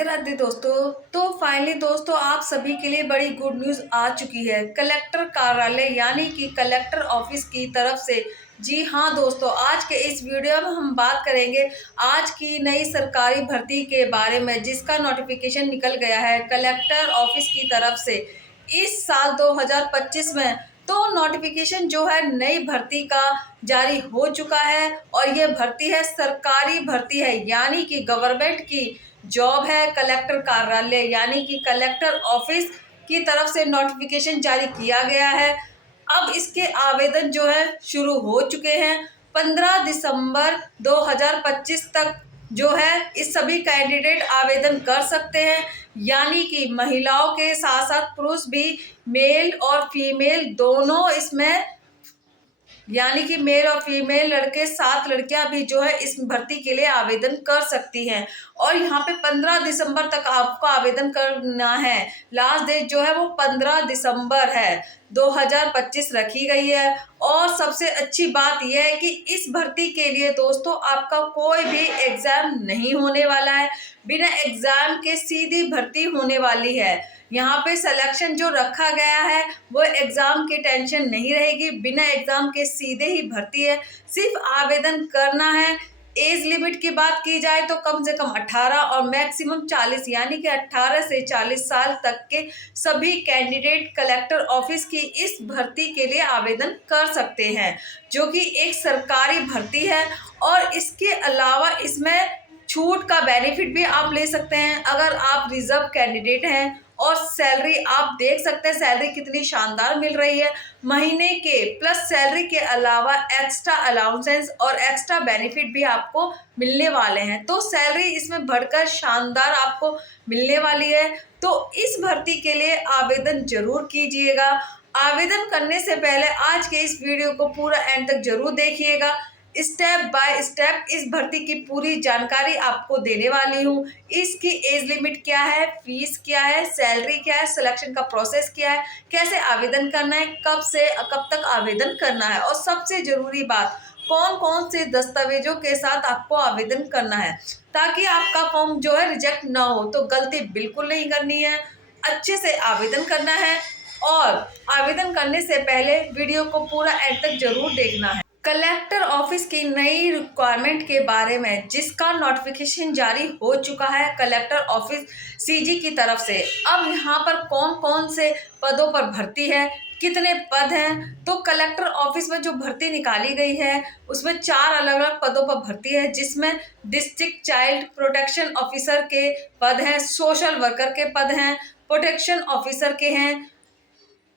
राधे दोस्तों। तो फाइनली दोस्तों आप सभी के लिए बड़ी गुड न्यूज़ आ चुकी है कलेक्टर कार्यालय यानी कि कलेक्टर ऑफिस की तरफ से। जी हाँ दोस्तों, आज के इस वीडियो में हम बात करेंगे आज की नई सरकारी भर्ती के बारे में, जिसका नोटिफिकेशन निकल गया है कलेक्टर ऑफिस की तरफ से इस साल 2025 में। तो नोटिफिकेशन जो है नई भर्ती का जारी हो चुका है और ये भर्ती है सरकारी भर्ती है यानी कि गवर्नमेंट की जॉब है। कलेक्टर कार्यालय यानी कि कलेक्टर ऑफिस की तरफ से नोटिफिकेशन जारी किया गया है। अब इसके आवेदन जो है शुरू हो चुके हैं। 15 दिसंबर 2025 तक जो है इस सभी कैंडिडेट आवेदन कर सकते हैं, यानी कि महिलाओं के साथ साथ पुरुष भी, मेल और फीमेल दोनों इसमें, यानी कि मेल और फीमेल लड़के 7 लड़कियां भी जो है इस भर्ती के लिए आवेदन कर सकती हैं। और यहाँ पे 15 दिसंबर तक आपको आवेदन करना है। लास्ट डेट जो है वो 15 दिसंबर है 2025 रखी गई है। और सबसे अच्छी बात यह है कि इस भर्ती के लिए दोस्तों आपका कोई भी एग्जाम नहीं होने वाला है। बिना एग्जाम के सीधी भर्ती होने वाली है। यहाँ पे सिलेक्शन जो रखा गया है वो एग्जाम की टेंशन नहीं रहेगी। बिना एग्जाम के सीधे ही भर्ती है, सिर्फ आवेदन करना है। एज लिमिट की बात की जाए तो कम से कम 18 और मैक्सिमम 40, यानी कि 18 से 40 साल तक के सभी कैंडिडेट कलेक्टर ऑफिस की इस भर्ती के लिए आवेदन कर सकते हैं, जो कि एक सरकारी भर्ती है। और इसके अलावा इसमें छूट का बेनिफिट भी आप ले सकते हैं अगर आप रिजर्व कैंडिडेट हैं। और सैलरी आप देख सकते हैं, सैलरी कितनी शानदार मिल रही है। महीने के प्लस सैलरी के अलावा एक्स्ट्रा अलाउंसेस और एक्स्ट्रा बेनिफिट भी आपको मिलने वाले हैं। तो सैलरी इसमें बढ़कर शानदार आपको मिलने वाली है। तो इस भर्ती के लिए आवेदन जरूर कीजिएगा। आवेदन करने से पहले आज के इस वीडियो को पूरा एंड तक जरूर देखिएगा। स्टेप बाय स्टेप इस भर्ती की पूरी जानकारी आपको देने वाली हूँ। इसकी एज लिमिट क्या है, फीस क्या है, सैलरी क्या है, सिलेक्शन का प्रोसेस क्या है, कैसे आवेदन करना है, कब से कब तक आवेदन करना है, और सबसे जरूरी बात कौन कौन से दस्तावेजों के साथ आपको आवेदन करना है, ताकि आपका फॉर्म जो है रिजेक्ट ना हो। तो गलती बिल्कुल नहीं करनी है, अच्छे से आवेदन करना है। और आवेदन करने से पहले वीडियो को पूरा एंड तक जरूर देखना है। कलेक्टर ऑफिस की नई रिक्वायरमेंट के बारे में, जिसका नोटिफिकेशन जारी हो चुका है कलेक्टर ऑफिस सीजी की तरफ से। अब यहाँ पर कौन कौन से पदों पर भर्ती है, कितने पद हैं, तो कलेक्टर ऑफिस में जो भर्ती निकाली गई है उसमें 4 अलग अलग पदों पर भर्ती है, जिसमें डिस्ट्रिक्ट चाइल्ड प्रोटेक्शन ऑफिसर के पद हैं, सोशल वर्कर के पद हैं, प्रोटेक्शन ऑफिसर के हैं,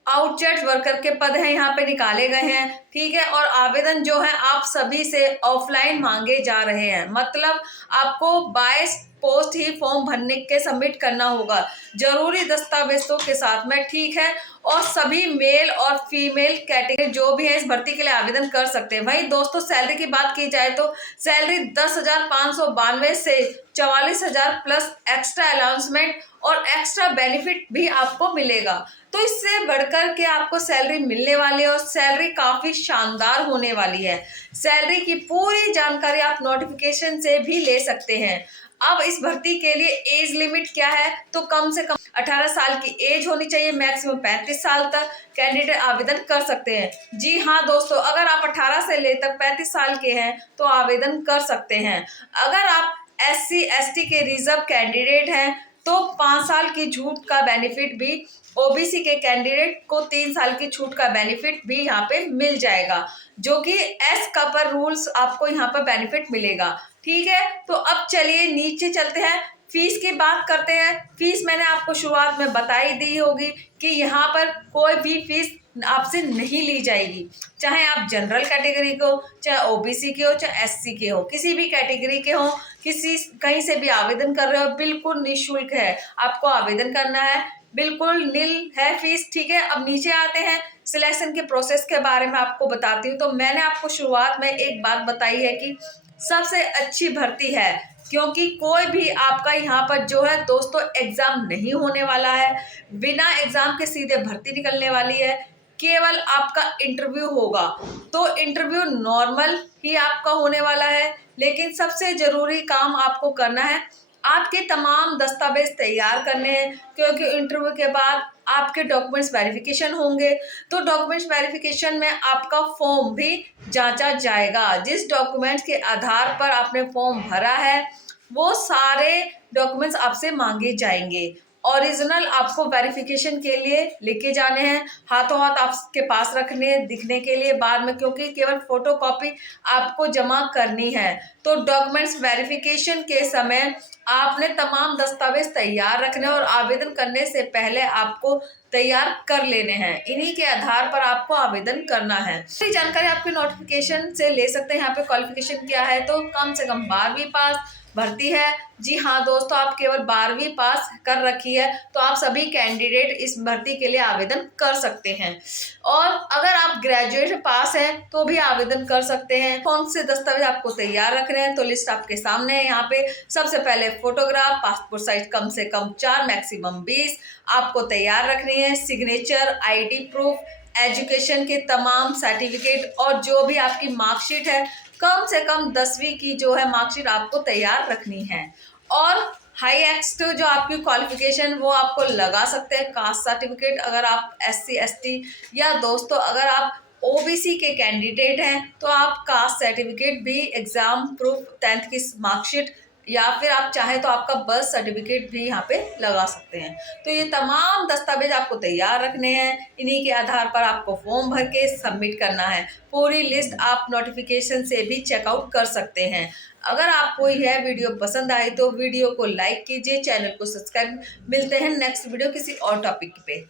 आउटचार्ज वर्कर के पद हैं यहाँ पे निकाले गए हैं। ठीक है। और आवेदन जो है आप सभी से ऑफलाइन मांगे जा रहे हैं, मतलब आपको 22 पोस्ट ही फॉर्म भरने के सबमिट करना होगा जरूरी दस्तावेजों के साथ में। ठीक है। और सभी मेल और फीमेल कैटेगरी जो भी है इस भर्ती के लिए आवेदन कर सकते हैं। वहीं दोस्तों सैलरी की बात की जाए तो सैलरी 10,592 से 44,000 प्लस एक्स्ट्रा अलाउंसमेंट और एक्स्ट्रा बेनिफिट भी आपको मिलेगा। तो इससे बढ़कर के आपको सैलरी मिलने वाली है और सैलरी काफी शानदार होने वाली है। सैलरी की पूरी जानकारी आप नोटिफिकेशन से भी ले सकते हैं। अब इस भर्ती के लिए एज लिमिट क्या है, तो कम से कम 18 साल की एज होनी चाहिए, मैक्सिमम 35 साल तक कैंडिडेट आवेदन कर सकते हैं। जी हाँ दोस्तों, अगर आप 18 से लेकर 35 साल के हैं तो आवेदन कर सकते हैं। अगर आप SC ST के रिजर्व कैंडिडेट हैं तो 5 साल की छूट का बेनिफिट भी, OBC के कैंडिडेट को 3 साल की छूट का बेनिफिट भी यहाँ पे मिल जाएगा, जो कि एस का पर रूल्स आपको यहाँ पर बेनिफिट मिलेगा। ठीक है। तो अब चलिए नीचे चलते हैं, फीस की बात करते हैं। फीस मैंने आपको शुरुआत में बताई दी होगी कि यहाँ पर कोई भी फीस आपसे नहीं ली जाएगी, चाहे आप जनरल कैटेगरी के हो, चाहे OBC के हो, चाहे SC के हो, किसी भी कैटेगरी के हो, कहीं से भी आवेदन कर रहे हो, बिल्कुल निःशुल्क है। आपको आवेदन करना है, बिल्कुल नील है फीस। ठीक है। अब नीचे आते हैं, सिलेक्शन के प्रोसेस के बारे में आपको बताती हूँ। तो मैंने आपको शुरुआत में एक बात बताई है कि सबसे अच्छी भर्ती है, क्योंकि कोई भी आपका यहाँ पर जो है दोस्तों एग्जाम नहीं होने वाला है। बिना एग्जाम के सीधे भर्ती निकलने वाली है। केवल आपका इंटरव्यू होगा, तो इंटरव्यू नॉर्मल ही आपका होने वाला है। लेकिन सबसे जरूरी काम आपको करना है, आपके तमाम दस्तावेज तैयार करने हैं, क्योंकि इंटरव्यू के बाद आपके डॉक्यूमेंट्स वेरिफिकेशन होंगे। तो डॉक्यूमेंट्स वेरिफिकेशन में आपका फॉर्म भी जांचा जाएगा। जिस डॉक्यूमेंट्स के आधार पर आपने फॉर्म भरा है वो सारे डॉक्यूमेंट्स आपसे मांगे जाएंगे। ओरिजिनल आपको वेरिफिकेशन के लिए लेके जाने हैं, हाथों हाथ आपके पास रखने हैं दिखने के लिए बाद में, क्योंकि केवल फोटोकॉपी आपको जमा करनी है। तो डॉक्यूमेंट्स वेरिफिकेशन के समय आपने तमाम दस्तावेज तैयार रखने और आवेदन करने से पहले आपको तैयार कर लेने हैं। इन्हीं के आधार पर आपको आवेदन करना है। ये जानकारी आपके नोटिफिकेशन से ले सकते हैं। यहाँ पे क्वालिफिकेशन क्या है, तो कम से कम 12वीं पास भर्ती है। जी हाँ दोस्तों, आप केवल 12वीं पास कर रखी है तो आप सभी कैंडिडेट इस भर्ती के लिए आवेदन कर सकते हैं। और अगर आप ग्रेजुएट पास हैं तो भी आवेदन कर सकते हैं। कौन से दस्तावेज आपको तैयार रखने हैं, तो लिस्ट आपके सामने है। यहाँ पे सबसे पहले फोटोग्राफ, पासपोर्ट साइज कम से कम 4 मैक्सिमम 20 आपको तैयार रखनी है। सिग्नेचर, ID प्रूफ, एजुकेशन के तमाम सर्टिफिकेट और जो भी आपकी मार्कशीट है, कम से कम 10वीं की जो है मार्कशीट आपको तैयार रखनी है। और हाईएस्ट जो आपकी क्वालिफिकेशन वो आपको लगा सकते हैं। कास्ट सर्टिफिकेट अगर आप SC ST, या दोस्तों अगर आप OBC के कैंडिडेट हैं तो आप कास्ट सर्टिफिकेट भी, एग्जाम प्रूफ, 10th की मार्कशीट, या फिर आप चाहें तो आपका बर्थ सर्टिफिकेट भी यहाँ पे लगा सकते हैं। तो ये तमाम दस्तावेज आपको तैयार रखने हैं। इन्हीं के आधार पर आपको फॉर्म भर के सबमिट करना है। पूरी लिस्ट आप नोटिफिकेशन से भी चेकआउट कर सकते हैं। अगर आपको यह वीडियो पसंद आई तो वीडियो को लाइक कीजिए, चैनल को सब्सक्राइब। मिलते हैं नेक्स्ट वीडियो किसी और टॉपिक पे।